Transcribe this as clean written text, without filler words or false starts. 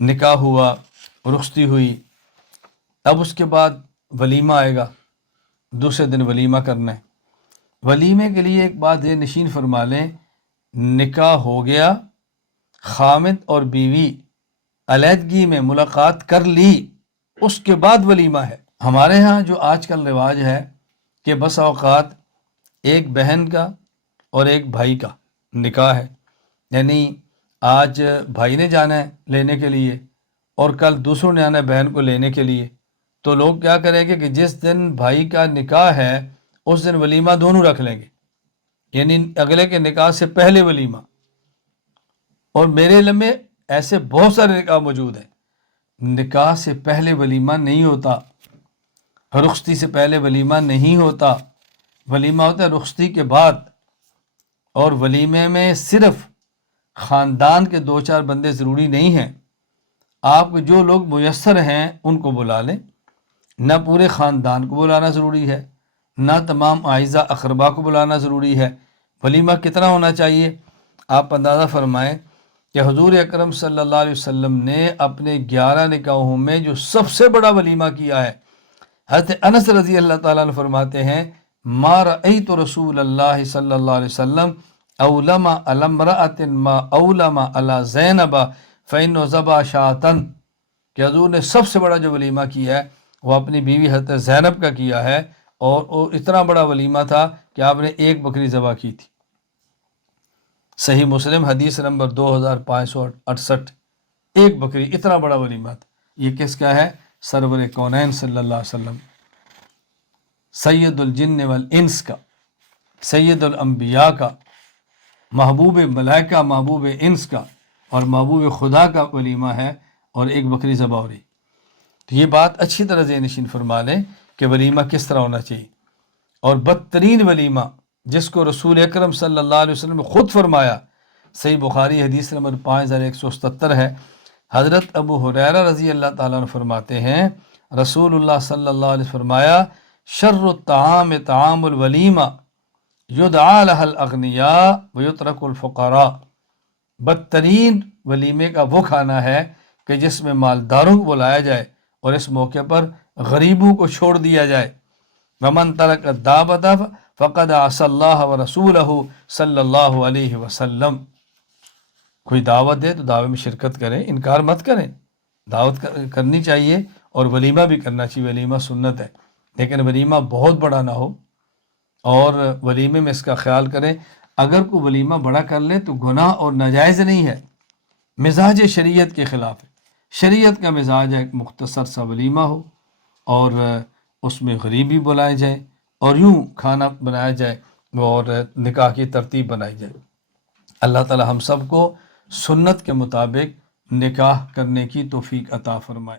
نکاح ہوا، رخصتی ہوئی، اب اس کے بعد ولیمہ آئے گا، دوسرے دن ولیمہ کرنا ہے۔ ولیمے کے لیے ایک بات یہ نشین فرما لیں، نکاح ہو گیا، خامد اور بیوی علیحدگی میں ملاقات کر لی، اس کے بعد ولیمہ ہے۔ ہمارے ہاں جو آج کل رواج ہے کہ بس اوقات ایک بہن کا اور ایک بھائی کا نکاح ہے، یعنی آج بھائی نے جانا ہے لینے کے لیے اور کل دوسروں نے آنا ہے بہن کو لینے کے لیے، تو لوگ کیا کریں گے کہ جس دن بھائی کا نکاح ہے اس دن ولیمہ دونوں رکھ لیں گے، یعنی اگلے کے نکاح سے پہلے ولیمہ۔ اور میرے علم میں ایسے بہت سارے نکاح موجود ہیں، نکاح سے پہلے ولیمہ نہیں ہوتا، رخصتی سے پہلے ولیمہ نہیں ہوتا، ولیمہ ہوتا ہے رخصتی کے بعد۔ اور ولیمے میں صرف خاندان کے 2-4 بندے ضروری نہیں ہیں، آپ کو جو لوگ میسر ہیں ان کو بلا لیں، نہ پورے خاندان کو بلانا ضروری ہے، نہ تمام اعزاء اقربا کو بلانا ضروری ہے۔ ولیمہ کتنا ہونا چاہیے؟ آپ اندازہ فرمائیں کہ حضور اکرم صلی اللہ علیہ وسلم نے اپنے 11 نکاحوں میں جو سب سے بڑا ولیمہ کیا ہے، حضرت انس رضی اللہ تعالیٰ عنہ فرماتے ہیں ما رأیت رسول اللہ صلی اللہ علیہ وسلم اولم علی امرأۃ ما اولم علی زینب فإنہ ذبح شاۃ، کہ حضور نے سب سے بڑا جو ولیمہ کیا ہے وہ اپنی بیوی حضرت زینب کا کیا ہے، اور وہ اتنا بڑا ولیمہ تھا کہ آپ نے ایک بکری ذبح کی تھی۔ صحیح مسلم حدیث نمبر 2568، ایک بکری، اتنا بڑا ولیمہ تھا۔ یہ کس کا ہے؟ سرور کونین صلی اللہ علیہ وسلم، سید الجن والانس کا، سید الانبیاء کا، محبوب ملائکہ، محبوب انس کا اور محبوب خدا کا ولیمہ ہے، اور ایک بکری ذبح ہو رہی۔ تو یہ بات اچھی طرح ذہن نشین فرما لیں کہ ولیمہ کس طرح ہونا چاہیے۔ اور بدترین ولیمہ جس کو رسول اکرم صلی اللہ علیہ وسلم نے خود فرمایا، صحیح بخاری حدیث نمبر 5177 ہے، حضرت ابو ہریرہ رضی اللہ تعالیٰ عنہ فرماتے ہیں رسول اللہ صلی اللہ علیہ وسلم فرمایا شر الطعام طعام الولیمہ یدعا لها الاغنیاء ویترک الفقراء، بدترین ولیمے کا وہ کھانا ہے کہ جس میں مالداروں کو بلایا جائے اور اس موقع پر غریبوں کو چھوڑ دیا جائے۔ ومن ترک الدعوۃ فقد عصى اللہ ورسولہ صلی اللہ علیہ وسلم، کوئی دعوت دے تو دعوے میں شرکت کریں، انکار مت کریں، دعوت کرنی چاہیے اور ولیمہ بھی کرنا چاہیے، ولیمہ سنت ہے، لیکن ولیمہ بہت بڑا نہ ہو، اور ولیمے میں اس کا خیال کریں اگر کوئی ولیمہ بڑا کر لے تو گناہ اور ناجائز نہیں ہے، مزاج شریعت کے خلاف ہے۔ شریعت کا مزاج ہے ایک مختصر سا ولیمہ ہو اور اس میں غریب بھی بلائے جائیں اور یوں کھانا بنایا جائے اور نکاح کی ترتیب بنائی جائے۔ اللہ تعالی ہم سب کو سنت کے مطابق نکاح کرنے کی توفیق عطا فرمائے۔